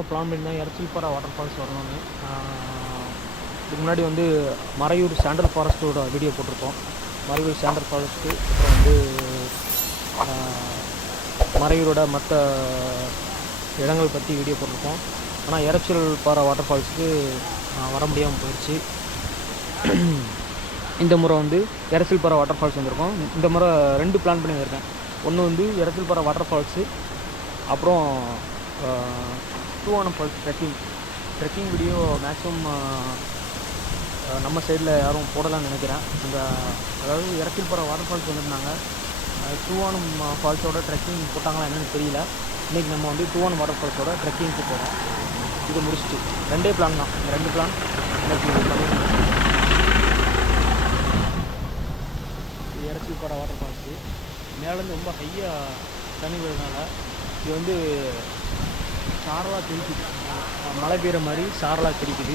நம்ம பிளான் பண்ணியிருந்தோம் எரச்சில் பாறை வாட்டர் ஃபால்ஸ் வரணும்னு. இதுக்கு முன்னாடி வந்து மறையூர் சாண்டல் ஃபாரஸ்ட்டோட வீடியோ போட்டிருக்கோம். மறையூர் சாண்டல் ஃபாரஸ்ட்டு, அப்புறம் வந்து மறையூரோட மற்ற இடங்கள் பற்றி வீடியோ போட்டிருக்கோம். ஆனால் எரச்சில் பாறை வாட்டர் ஃபால்ஸுக்கு வர முடியாமல் போயிடுச்சு. இந்த முறை வந்து எரச்சில் பாறை வாட்டர் ஃபால்ஸ் வந்திருக்கோம். இந்த முறை 2 பிளான் பண்ணி வந்திருக்கேன். ஒன்று வந்து எரச்சில் பாறை வாட்டர் ஃபால்ஸு, அப்புறம் Thoovanam falls trekking video maximum நம்ம சைடில் யாரும் போடலான்னு நினைக்கிறேன். அதாவது எரச்சில் பாறை வாட்டர் ஃபால்ஸ் வந்துருந்தாங்க, தூவானம் ஃபால்ஸோட ட்ரெக்கிங் போட்டாங்களா என்னென்னு தெரியல. இன்றைக்கி நம்ம வந்து தூவானம் வாட்டர் ஃபால்ஸோட ட்ரெக்கிங்க்கு போகிறோம். இது முடிச்சுட்டு 2 பிளான் தான், 2 பிளான் இன்றைக்கி பண்ணியிருந்தோம். எரச்சில் பாறை வாட்டர் ஃபால்ஸு மேலேருந்து ரொம்ப ஹையாக தண்ணி விடுறதுனால இது வந்து சாரலாக தெரிக்குது, மழை பெய்கிற மாதிரி சாரலாக தெரிக்குது.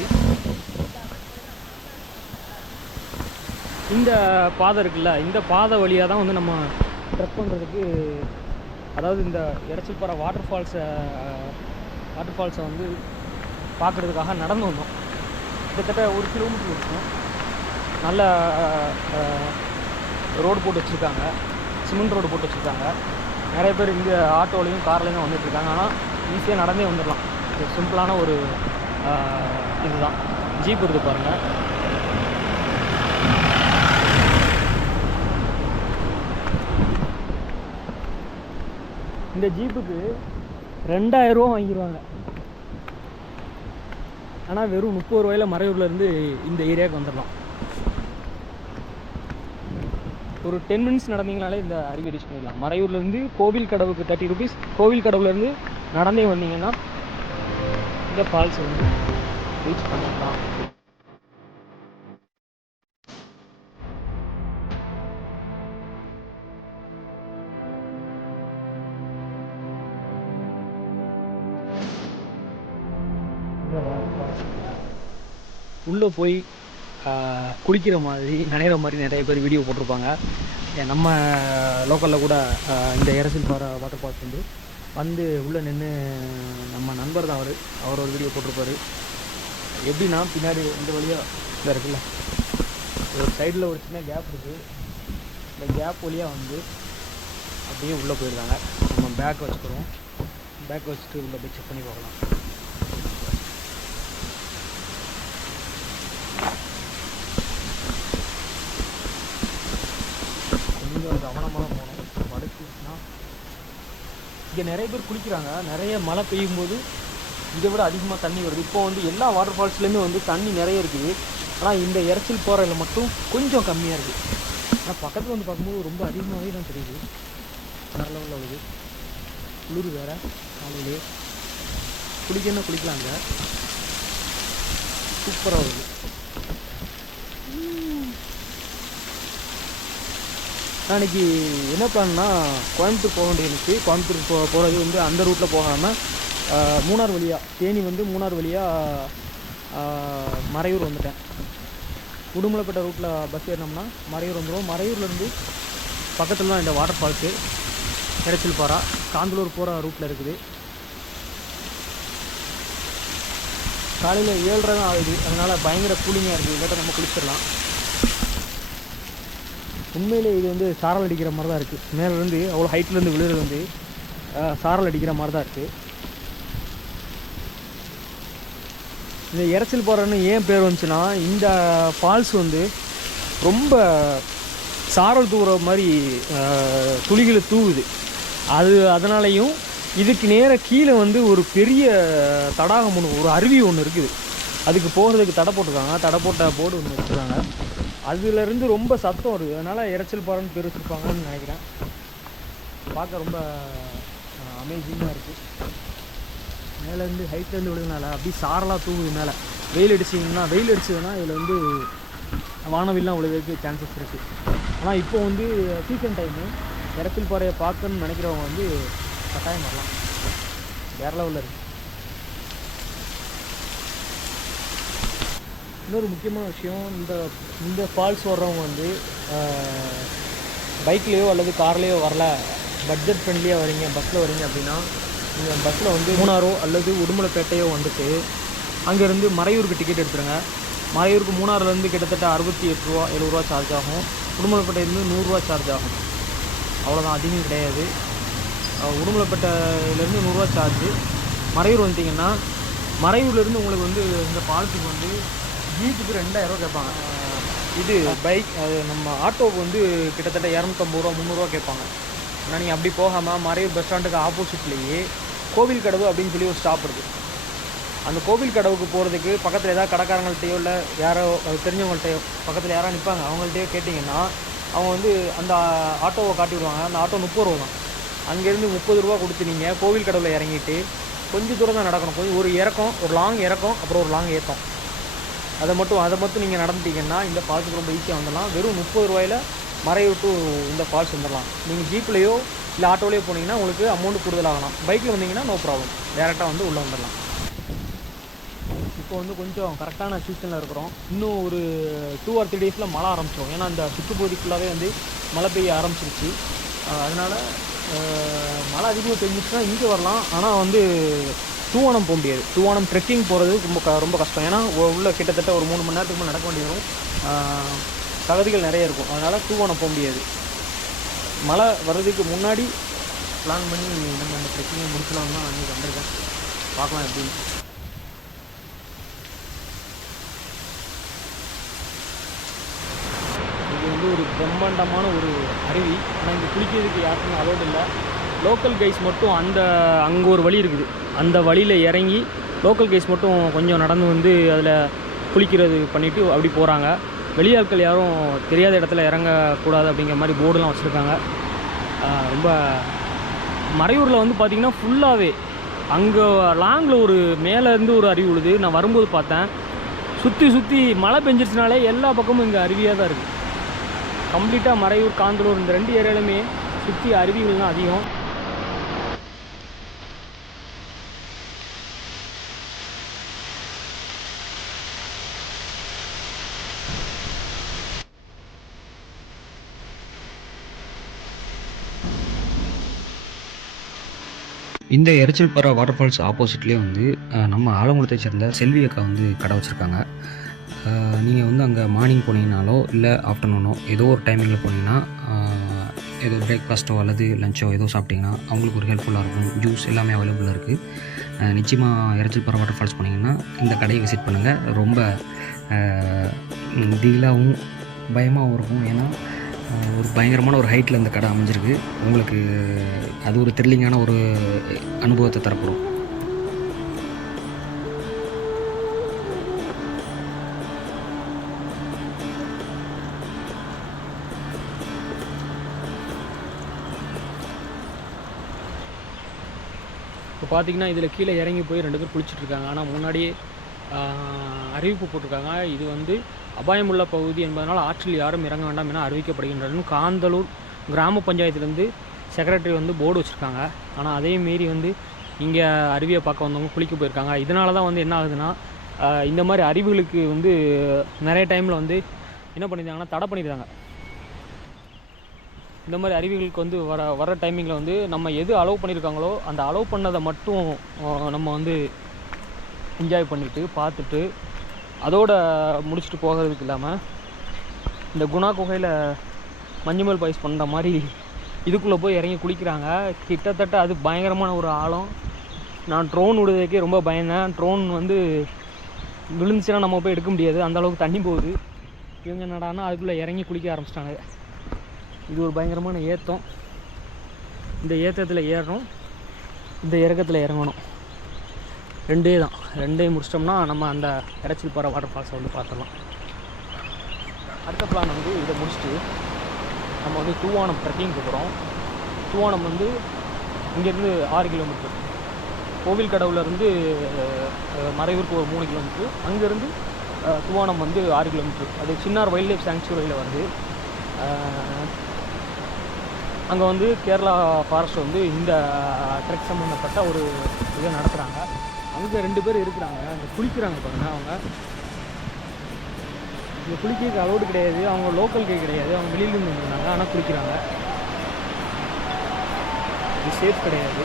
இந்த பாதை இருக்குல்ல, இந்த பாதை வழியாக தான் வந்து நம்ம ட்ரெக் பண்ணுறதுக்கு, அதாவது இந்த எரச்சில் பாறை வாட்டர் ஃபால்ஸை வந்து பார்க்குறதுக்காக நடந்து வந்தோம். கிட்டத்தட்ட 1 கிலோமீட்டர் இருக்கும். நல்ல ரோடு போட்டு வச்சுருக்காங்க, சிமெண்ட் ரோடு போட்டு வச்சுருக்காங்க. நிறைய பேர் இங்கே ஆட்டோலையும் கார்லேயும் தான் வந்துட்டுருக்காங்க. ஆனால் ஈஸியாக நடந்தே வந்துடலாம். இது சிம்பிளான ஒரு இதுதான். ஜீப் இருக்குது பாருங்கள். இந்த ஜீப்புக்கு 2000 ரூபா வாங்கிடுவாங்க. ஆனால் வெறும் 30 ரூபாயில் மறையூர்லேருந்து இந்த ஏரியாவுக்கு வந்துடலாம். ஒரு 10 மினிட்ஸ் நடந்தீங்கனாலே இந்த அருவி ரீச் பண்ணிடலாம். மறையூர்லேருந்து கோவில் கடவுக்கு 30 ருபீஸ். கோவில் கடவுலேருந்து நடந்தே வந்தீங்கன்னா இந்த ஃபால்ஸ் வந்து ரீச் பண்ணிடலாம். உள்ளே போய் குளிக்கிற மாதிரி நனைகிற மாதிரி நிறைய பேர் வீடியோ போட்டிருப்பாங்க. நம்ம லோக்கலில் கூட இந்த எரச்சில் பாறை வாட்டர் ஃபால்ஸ் வந்து உள்ளே நின்று நம்ம நண்பர் தான் அவர் ஒரு வீடியோ போட்டிருப்பார். எப்படின்னா பின்னாடி இந்த வழியாக இதாக இருக்குல்ல, ஒரு சைடில் ஒரு சின்ன கேப் இருக்குது. இந்த கேப் வழியாக வந்து அப்படியே உள்ளே போயிருக்காங்க. நம்ம பேக் வச்சுக்கிறோம், பேக் வச்சுட்டு உள்ளே போய் செக் பண்ணி பார்க்கலாம். கொஞ்சம் கவனமாக போகணும். படுத்துச்சுன்னா இங்கே நிறைய பேர் குளிக்கிறாங்க. நிறைய மழை பெய்யும் போது இதை விட அதிகமாக தண்ணி வருது. இப்போ வந்து எல்லா வாட்டர் ஃபால்ஸ்லேயுமே வந்து தண்ணி நிறைய இருக்குது. ஆனால் இந்த எரச்சில் பாறையில் மட்டும் கொஞ்சம் கம்மியாக இருக்குது. ஆனால் பக்கத்தில் வந்து பார்க்கும்போது ரொம்ப அதிகமாகவே தான் தெரியுது. வேறு லெவலில் வருது. குளிர் வேறு, காலையிலே குளிக்கலாங்க. சூப்பராக வருது. நான் இன்றைக்கி என்ன பிளான்னா, கோயம்புத்தூர் போக வேண்டியது. கோயம்புத்தூர் போகிறது வந்து அந்த ரூட்டில் போகாமல் மூணார் வழியாக, தேனி வந்து மூணார் வழியாக மறையூர் வந்துட்டேன். உடுமலைப்பேட்டை ரூட்டில் பஸ் ஏறினோம்னா மறையூர் வந்துடும். மறையூர்லேருந்து பக்கத்தில் தான் இந்த வாட்டர் ஃபால்ஸு எரச்சில் பாறை. காந்தலூர் போகிற ரூட்டில் இருக்குது. காலையில் 7:30 தான் ஆகுது. அதனால் பயங்கர கூலிங்காக இருக்குது. இல்லாட்ட நம்ம குளிச்சிடலாம். உண்மையிலே இது வந்து சாரல் அடிக்கிற மாதிரி தான் இருக்குது. மேலேருந்து அவ்வளோ ஹைட்லேருந்து விழுறது வந்து சாரல் அடிக்கிற மாதிரி தான் இருக்குது. இந்த எரச்சில் பாறைன்னு ஏன் பேர் வந்துச்சுன்னா, இந்த ஃபால்ஸ் வந்து ரொம்ப சாரல் தூவுற மாதிரி துளிகளை தூவுது. அதனாலையும் இதுக்கு நேராக கீழே வந்து ஒரு பெரிய தடாகம் ஒன்று, ஒரு அருவி ஒன்று இருக்குது. அதுக்கு போகிறதுக்கு தடை போட்டிருக்காங்க. தடை போட்ட போர்டு ஒன்று வச்சுருக்காங்க. அதுலேருந்து ரொம்ப சத்தம் வருது. அதனால் எரச்சில் பாறைன்னு பேர் வச்சுருப்பாங்கன்னு நினைக்கிறேன். பார்க்க ரொம்ப அமேசிங்காக இருக்குது. மேலேருந்து ஹைட்லேருந்து விழுதுனால அப்படி சாரலாக தூங்குது. மேலே வெயில் அடிச்சதுன்னா இதில் வந்து வானவில்லாம் விழுகிறதுக்கு சான்சஸ் இருக்குது. ஆனால் இப்போ வந்து சீசன் டைமு. எரச்சில் பாறையை பார்க்கணுன்னு நினைக்கிறவங்க வந்து கட்டாயம் வரலாம். வேறு லெவலில் இருக்குது. இன்னொரு முக்கியமான விஷயம், இந்த ஃபால்ஸ் வர்றவங்க வந்து பைக்லேயோ அல்லது கார்லேயோ வரல, பட்ஜெட் ஃப்ரெண்ட்லியாக வரீங்க, பஸ்ஸில் வரீங்க அப்படின்னா நீங்கள் பஸ்ஸில் வந்து மூணாரோ அல்லது உடுமலைப்பேட்டையோ வந்துட்டு அங்கேருந்து மறையூருக்கு டிக்கெட் எடுத்துருங்க. மறையூருக்கு மூணாறுலேருந்து கிட்டத்தட்ட 68 ரூபா 70 ரூபா சார்ஜ் ஆகும். உடுமலைப்பேட்டையிலேருந்து 100 ரூபா சார்ஜ் ஆகும். அவ்வளோதான், அதிகம் கிடையாது. உடுமலைப்பேட்டையிலேருந்து 100 ரூபா சார்ஜு. மறையூர் வந்துட்டிங்கன்னா மறையூர்லேருந்து உங்களுக்கு வந்து இந்த பாலத்துக்கு வந்து ஜீப்புக்கு 2000 ரூபா கேட்பாங்க. இது பைக் அது நம்ம ஆட்டோவுக்கு வந்து கிட்டத்தட்ட 250 ரூபா 300 ரூபா கேட்பாங்க. ஆனால் நீங்கள் அப்படி போகாமல் மறையூர் பஸ் ஸ்டாண்டுக்கு ஆப்போசிட்லேயே கோவில் கடவு அப்படின்னு சொல்லி ஒரு ஸ்டாப் இருக்குது. அந்த கோவில் கடவுக்கு போகிறதுக்கு பக்கத்தில் ஏதாவது கடைக்காரங்கள்ட்டையோ இல்லை யாரோ தெரிஞ்சவங்கள்ட்டையோ பக்கத்தில் யாரோ நிற்பாங்க, அவங்கள்ட்டையோ கேட்டிங்கன்னா அவங்க வந்து அந்த ஆட்டோவை காட்டி விடுவாங்க. அந்த ஆட்டோ 30 ரூபா தான். அங்கேருந்து 30 ரூபா கொடுத்து நீங்கள் கோவில் கடவுளில் இறங்கிட்டு கொஞ்சம் தூரம் தான் நடக்கணும். கொஞ்சம் ஒரு இறக்கம், ஒரு லாங் இறக்கம், அப்புறம் ஒரு லாங் ஏற்றம். அதை மட்டும் நீங்கள் நடந்துட்டிங்கன்னா இந்த ஃபால்ஸுக்கு ரொம்ப ஈஸியாக வந்துடலாம். வெறும் 30 ரூபாயில் மறையூர் டு இந்த ஃபால்ஸ் வந்துடலாம். நீங்கள் ஜீப்லேயோ இல்லை ஆட்டோலேயோ போனீங்கன்னா உங்களுக்கு அமௌண்ட் கூடுதலாகலாம். பைக்கில் வந்தீங்கன்னா நோ ப்ராப்ளம், டேரெக்டாக வந்து உள்ளே வந்துடலாம். இப்போ வந்து கொஞ்சம் கரெக்டான சீசனில் இருக்கிறோம். இன்னும் ஒரு 2 or 3 டேஸில் மழை ஆரம்பிச்சிடும். ஏன்னா அந்த சுற்றுப்பகுதி ஃபுல்லாகவே வந்து மழை பெய்ய ஆரம்பிச்சிருச்சு. அதனால் மழை அதிகமாக பெஞ்சிச்சுன்னா இங்கே வரலாம். ஆனால் வந்து தூவானம் போக முடியாது. தூவானம் ட்ரெக்கிங் போகிறது ரொம்ப கஷ்டம். ஏன்னா உள்ள கிட்டத்தட்ட ஒரு 3 மணி நேரத்துக்கு மேலே நடக்க வேண்டி வரும். தகுதிகள் நிறைய இருக்கும். அதனால் தூவானம் போக முடியாது. மழை வர்றதுக்கு முன்னாடி பிளான் பண்ணி நம்ம அந்த ட்ரெக்கிங்கை முடிச்சலாம் தான் அன்றைக்கி வந்திருக்கேன். பார்க்கலாம் எப்படி. இது வந்து ஒரு பிரம்மாண்டமான ஒரு அருவி. ஆனால் இங்கே குளிக்கிறதுக்கு யாருக்குமே அலோடு இல்லை. லோக்கல் கைஸ் மட்டும் அங்கே ஒரு வழி இருக்குது, அந்த வழியில் இறங்கி லோக்கல் கைஸ் மட்டும் கொஞ்சம் நடந்து வந்து அதில் குளிக்கிறது பண்ணிவிட்டு அப்படி போகிறாங்க. வெளியாட்கள் யாரும் தெரியாத இடத்துல இறங்கக்கூடாது அப்படிங்கிற மாதிரி போர்டெலாம் வச்சுருக்காங்க. ரொம்ப மறையூரில் வந்து பார்த்திங்கன்னா ஃபுல்லாகவே அங்கே லாங்கில் ஒரு மேலேருந்து ஒரு அருவி விழுது. நான் வரும்போது பார்த்தேன், சுற்றி மழை பெஞ்சிருச்சுனாலே எல்லா பக்கமும் இங்கே அருவியாக தான் இருக்குது. கம்ப்ளீட்டாக மறையூர், காந்தலூர் இந்த 2 ஏரியாலுமே சுற்றி அருவிகள் தான் அதிகம். இந்த எரச்சல்பாறை வாட்டர் ஃபால்ஸ் ஆப்போசிட்லேயே வந்து நம்ம ஆலங்குளத்தை சேர்ந்த செல்வி அக்கா வந்து கடை வச்சுருக்காங்க. நீங்கள் வந்து அங்கே மார்னிங் போனீங்கனாலோ இல்லை ஆஃப்டர்நூனோ ஏதோ ஒரு டைமிங்கில் போனீங்கன்னா ஏதோ பிரேக்ஃபாஸ்ட்டோ அல்லது லஞ்சோ ஏதோ சாப்பிட்டிங்கன்னா அவங்களுக்கு ஒரு ஹெல்ப்ஃபுல்லாக இருக்கும். ஜூஸ் எல்லாமே அவைலபிளாக இருக்குது. நிச்சயமாக எரச்சல்பாறை வாட்டர் ஃபால்ஸ் போனீங்கன்னா இந்த கடையை விசிட் பண்ணுங்கள். ரொம்ப திகிலாகவும் பயமாகவும் இருக்கும். ஏன்னா ஒரு பயங்கரமான ஒரு ஹைட்டில் இந்த கடை அமைஞ்சிருக்கு. உங்களுக்கு அது ஒரு த்ரில்லிங்கான ஒரு அனுபவத்தை தரப்படும். இப்போ பார்த்தீங்கன்னா இதில் கீழே இறங்கி போய் 2 பேர் குளிச்சுட்ருக்காங்க. ஆனால் முன்னாடியே அறிவிப்பு போட்டிருக்காங்க, இது வந்து அபாயமுள்ள பகுதி என்பதனால் ஆற்றில் யாரும் இறங்க வேண்டாம் என அறிவிக்கப்படுகின்றன. காந்தலூர் கிராம பஞ்சாயத்துலேருந்து செக்ரட்டரி வந்து போர்டு வச்சுருக்காங்க. ஆனால் அதே மீறி வந்து இங்கே அருவியை பார்க்க வந்தவங்க குளிக்க போயிருக்காங்க. இதனால தான் வந்து என்ன ஆகுதுன்னா, இந்த மாதிரி அருவிகளுக்கு வந்து நிறைய டைமில் வந்து என்ன பண்ணியிருந்தாங்கன்னா தடை பண்ணியிருக்காங்க. இந்த மாதிரி அருவிகளுக்கு வந்து வர டைமிங்கில் வந்து நம்ம எது அலோவ் பண்ணியிருக்காங்களோ அந்த அலோவ் பண்ணதை மட்டும் நம்ம வந்து என்ஜாய் பண்ணிவிட்டு பார்த்துட்டு அதோடு முடிச்சுட்டு போகிறதுக்கு இல்லாமல் இந்த குணா குகையில் மஞ்சுமல் பாய்ஸ் பண்ணுற மாதிரி இதுக்குள்ளே போய் இறங்கி குளிக்கிறாங்க. கிட்டத்தட்ட அது பயங்கரமான ஒரு ஆழம். நான் ட்ரோன் விடுறதுக்கே ரொம்ப பயந்தேன். ட்ரோன் வந்து விழுந்துச்சுன்னா நம்ம போய் எடுக்க முடியாது, அந்தளவுக்கு தண்ணி போகுது. இவங்க என்னடானா அதுக்குள்ளே இறங்கி குளிக்க ஆரம்பிச்சிட்டாங்க. இது ஒரு பயங்கரமான ஏற்றம். இந்த ஏற்றத்தில் ஏறணும், இந்த இறக்கத்தில் இறங்கணும். 2 தான். 2 முடிச்சிட்டோம்னா நம்ம அந்த எரச்சல்பாறை வாட்டர் ஃபால்ஸை வந்து பார்த்துடலாம். அடுத்த பிளான் வந்து இதை முடிச்சுட்டு நம்ம வந்து தூவானம் ட்ரெக்கிங் போகிறோம். தூவானம் வந்து இங்கேருந்து 6 கிலோமீட்டர், கோவில் கடவுலேருந்து மறையூருக்கு ஒரு 3 கிலோமீட்ரு, அங்கேருந்து தூவானம் வந்து 6 கிலோமீட்ரு. அது சின்னார் வைல்ட் லைஃப் சாங்சுவரியில் வருது. அங்கே வந்து கேரளா ஃபாரஸ்ட் வந்து இந்த ட்ரெக் சம்மந்தப்பட்ட ஒரு இதை நடத்துகிறாங்க. அங்கே 2 பேர் இருக்கிறாங்க, அங்கே குளிக்கிறாங்க பாருங்க. அவங்க இங்கே குளிக்க அலோடு கிடையாது, அவங்க லோக்கல் கை கிடையாது, அவங்க வெளியிலேருந்து வந்துருந்தாங்க. ஆனால் குளிக்கிறாங்க. இது சேஃப் கிடையாது.